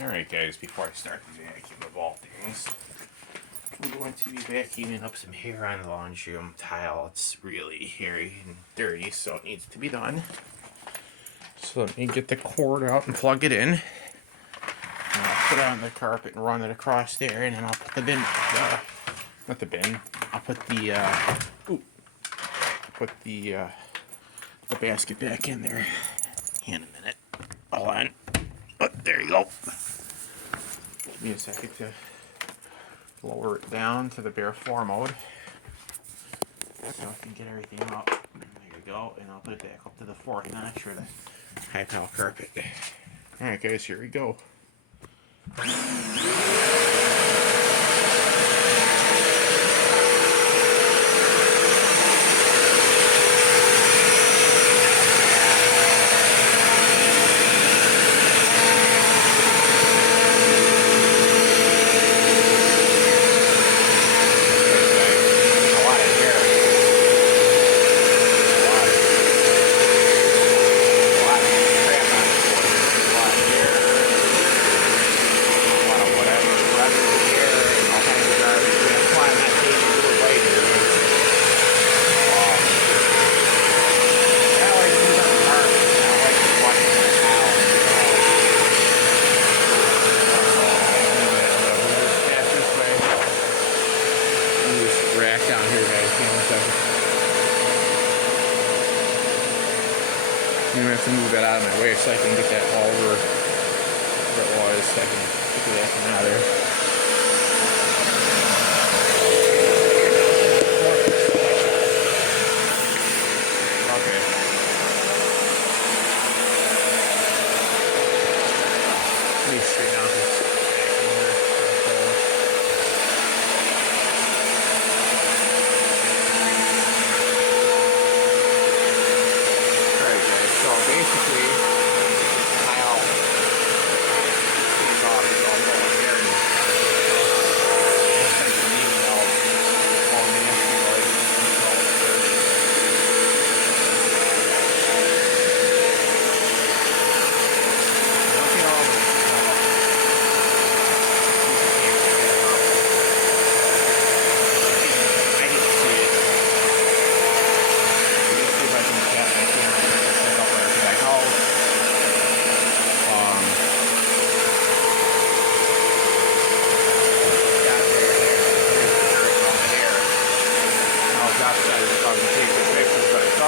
Alright guys, before I start the vacuum of all things, I'm going to be vacuuming up some hair on the laundry room tile. It's really hairy and dirty, so it needs to be done. So let me get the cord out and plug it in. And I'll put it on the carpet and run it across there, and then I'll put the bin, not the bin, I'll put the basket back in there in a minute. Hold on. Oh, there you go. Give me a second to lower it down to the bare floor mode so I can get everything up. There you go, and I'll put it back up to the 4th notch for the high pile carpet. Alright guys, here we go. I'm going to have to move that out of my way so I can get that all over where it was, so I can get that thing out of there. Okay. Let me straighten out this vacuum here. So basically, tile came off, it's all going there. It's like the knee all nasty, like it's all dirty. Don't get all this I didn't see it. Let me see if I can tap my camera.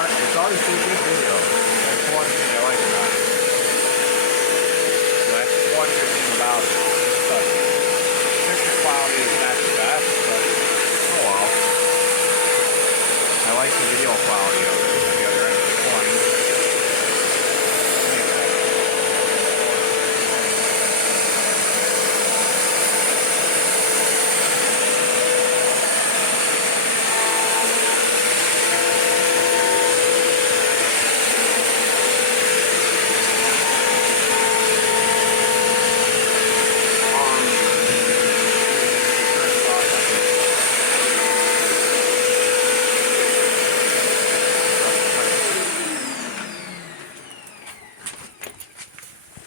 It's always a good video. That's one thing I like about it. So that's one good thing about it. The picture quality is not the best, but oh well. I like the video quality of it on the other end of the coin.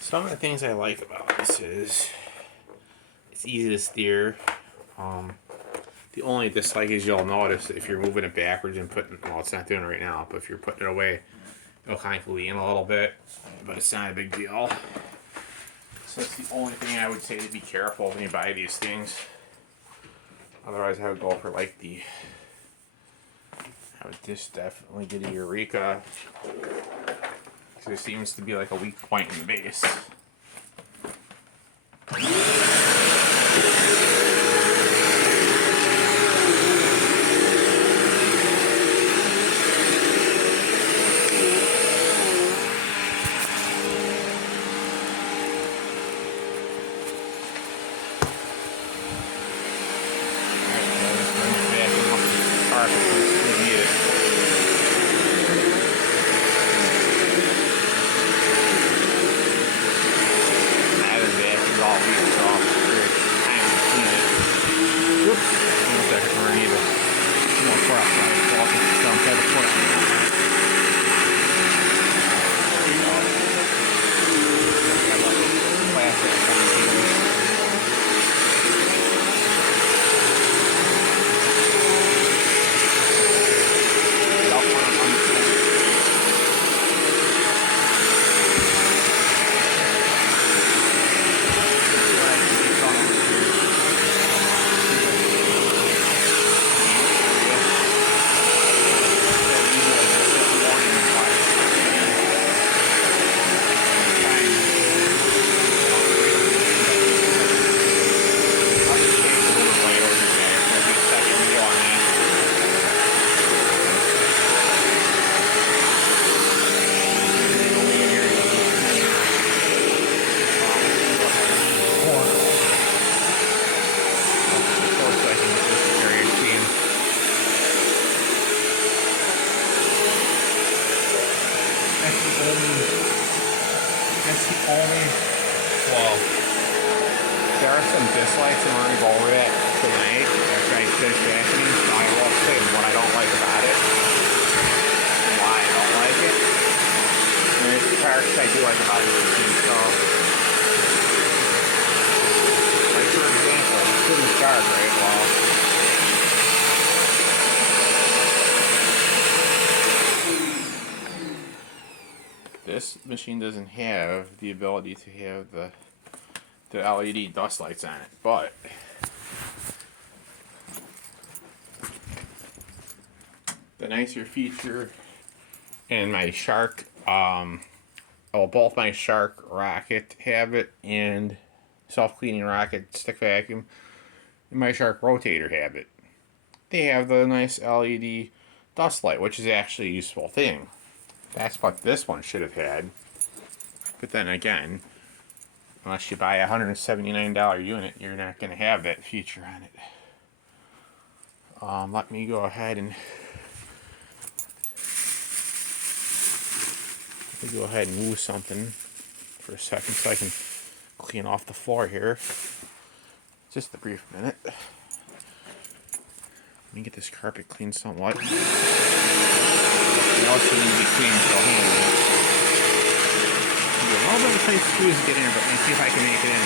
Some of the things I like about this is it's easy to steer. The only dislike is you'll notice if you're moving it backwards and putting, well, it's not doing it right now, but if you're putting it away, it'll kind of lean a little bit, but it's not a big deal. So that's the only thing I would say to be careful when you buy these things. Otherwise, I would go for like I would just definitely get a Eureka. There seems to be like a weak point in the base. Plastic are some dislikes I want to go over that tonight after I finish vacuuming, so I will say what I don't like about it, and why I don't like it, and there's parts I do like about this machine. So, like for example, it's pretty dark, right? Well, this machine doesn't have the ability to have the LED dust lights on it, but the nicer feature in my Shark, both my Shark Rocket have it and self-cleaning Rocket stick vacuum and my Shark Rotator have it. They have the nice LED dust light, which is actually a useful thing. That's what this one should have had. But then again, unless you buy a $179 unit, you're not going to have that feature on it. Let me go ahead and move something for a second so I can clean off the floor here. Just a brief minute. Let me get this carpet cleaned somewhat. It also needs to be cleaned, so I'll handle it. A little bit of a tight squeeze to get in, but let me see if I can make it in.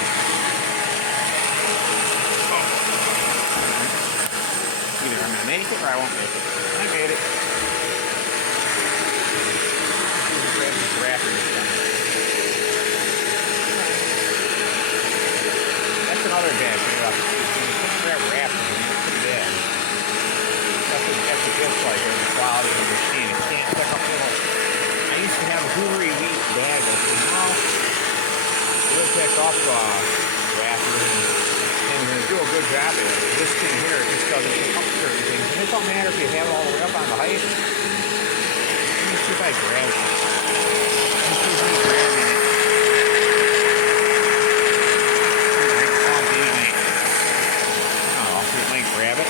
Either I'm going to make it or I won't make it. I made it. Grab this wrapper this time. That's another bad thing about the machine. You put grab wrappers in, it's pretty bad. Especially after this, like the quality of the machine. It can't pick up little. I used to have a Hoovery wheat bag that said, no, it'll pick up wrappers and do a good job at it. This thing here, it just doesn't pick up certain things. And it don't matter if you have it all the way up on the height. Let me see if I grab it. Let me see if I grab it. Oh, see if I can grab it.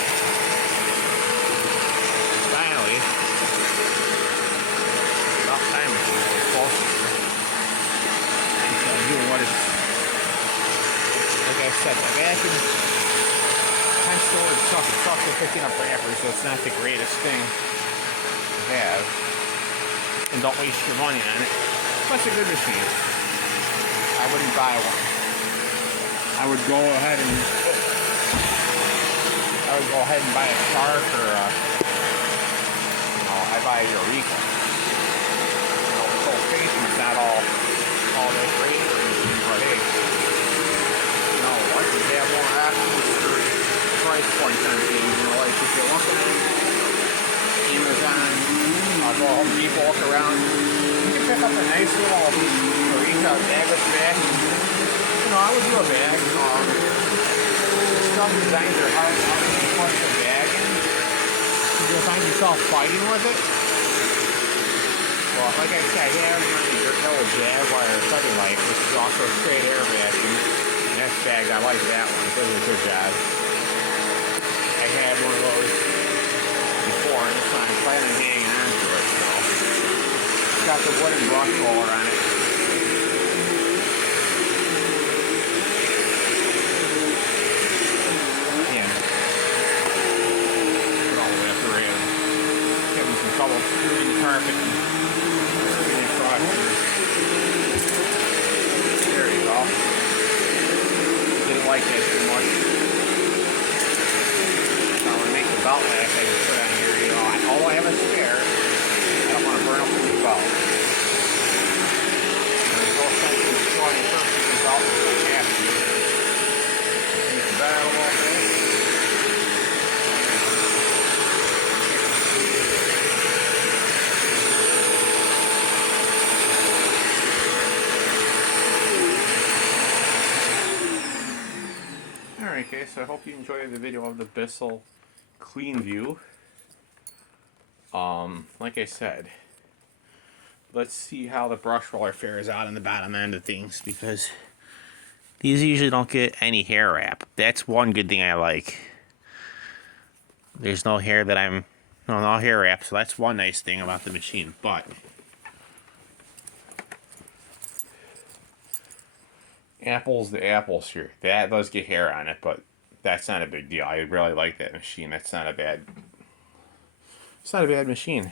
Finally. About time it's close. I'm doing what it's, like I said, the vacuum pencil and stuff, it sucks for picking up wrappers, so it's not the greatest thing to have. And don't waste your money on it. But it's a good machine. I wouldn't buy one. I would go ahead and buy a Shark or I buy a Eureka. The whole station's not all that great for anything, but hey, what we have more options for price points on things. Like if you're looking at Amazon, go Home Depot, look around, you can pick up a nice little Eureka bagless bag. I would do a bag. Some designs are hard to punch a bag in. You'll find yourself fighting with it. Well, like I said, I have your old Jaguar Southern Light, which is also a straight air vacuum. And that's bag, I like that one. It does a good job. I had one of those before, and this one I'm planning on hanging on to it. So, it's got the wooden brush roller on it. Trouble screwing the carpet and screwing it across. There you go. Didn't like that too much. So I'm going to make the belt lash I just put on here. Although I have a spare, I don't want to burn up the belt. There's no sense in destroying the surface of the belt if I have to. Make the belt a little bit. Alright guys, so I hope you enjoyed the video of the Bissell Clean View. Like I said, let's see how the brush roller fares out on the bottom end of things, because these usually don't get any hair wrap. That's one good thing I like. There's no hair that no hair wrap, so that's one nice thing about the machine. But apples to apples here. That does get hair on it, but that's not a big deal. I really like that machine. It's not a bad machine.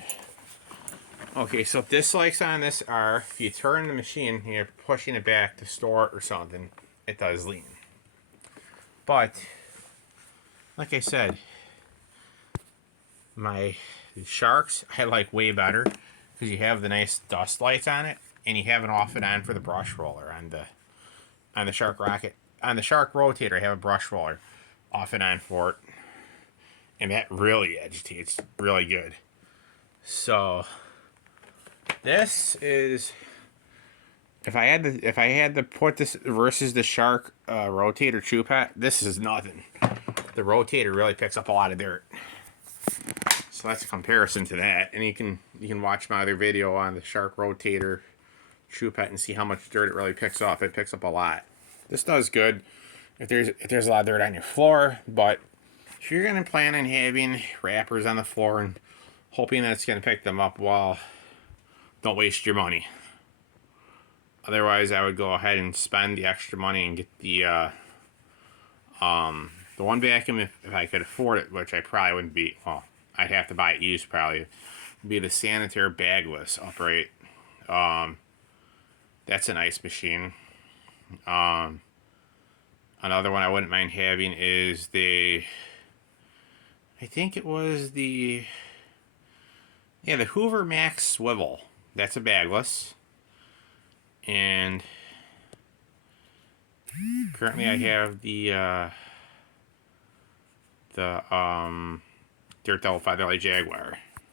Okay, so dislikes on this are if you turn the machine, you're pushing it back to store it or something, it does lean. But like I said, my Sharks I like way better because you have the nice dust lights on it, and you have an off and on for the brush roller on the Shark Rocket. On the Shark Rotator, I have a brush roller off and on for it, and that really agitates really good. So this is if I had to put this versus the Shark Rotator Chew Pet, this is nothing. The Rotator really picks up a lot of dirt. So that's a comparison to that, and you can watch my other video on the Shark Rotator Chew Pet and see how much dirt it really picks up. It picks up a lot. This does good if there's a lot of dirt on your floor, but if you're gonna plan on having wrappers on the floor and hoping that it's gonna pick them up, well, don't waste your money. Otherwise, I would go ahead and spend the extra money and get the one vacuum if I could afford it, which I probably wouldn't be. Well, I'd have to buy it used probably. Be the Sanitaire Bagless upright. That's a nice machine. Another one I wouldn't mind having is I think it was the Hoover Max Swivel. That's a bagless. And currently I have the Dirt Devil Featherlight Jaguar.